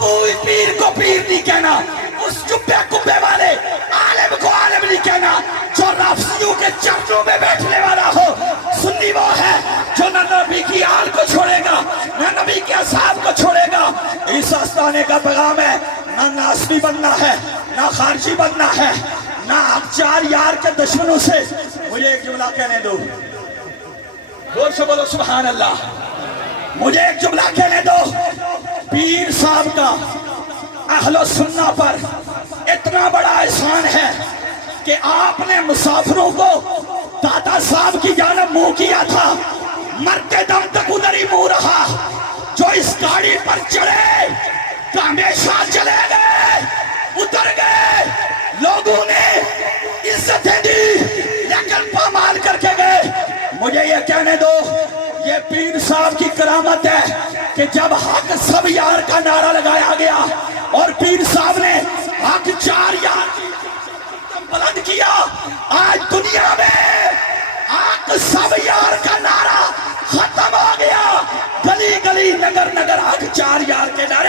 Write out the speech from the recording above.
کوئی پیر کو پیر نہیں کہنا، اس جبے کبے والے عالم کو عالم نہیں کہنا، جو رافضیوں کے چرچوں میں بیٹھنے والا ہو سنی وہ ہے جو نہ نبی کی آل کو چھوڑے گا نہ نبی کے اصحاب کو چھوڑے گا۔ اس آستانے کا پیغام ہے نہ ناسبی بننا ہے، نہ خارجی بننا ہے، نہ چار یار کے دشمنوں سے۔ مجھے ایک جملہ کہنے دو، زور سے بولو سبحان اللہ۔ مجھے ایک جملہ کہنے دو، پیر صاحب کا اہل و سنہ پر اتنا بڑا احسان ہے کہ آپ نے مسافروں کو دادا صاحب کی جانب منہ کیا تھا، مرتے دم تک ادھر ہی منہ رہا۔ جو اس گاڑی پر چڑھے تو ہمیشہ چلے گئے، اتر گئے، لوگوں نے عزتیں دی لیکن پامال کر کے گئے۔ مجھے یہ کہنے دو، یہ پیر صاحب کی کرامت ہے کہ جب حق سب یار کا نعرہ لگایا گیا اور پیر صاحب نے حق چار یار کی بلند کیا، آج دنیا میں حق سب یار کا نعرہ ختم ہو گیا۔ گلی گلی نگر نگر حق چار یار کے نعرے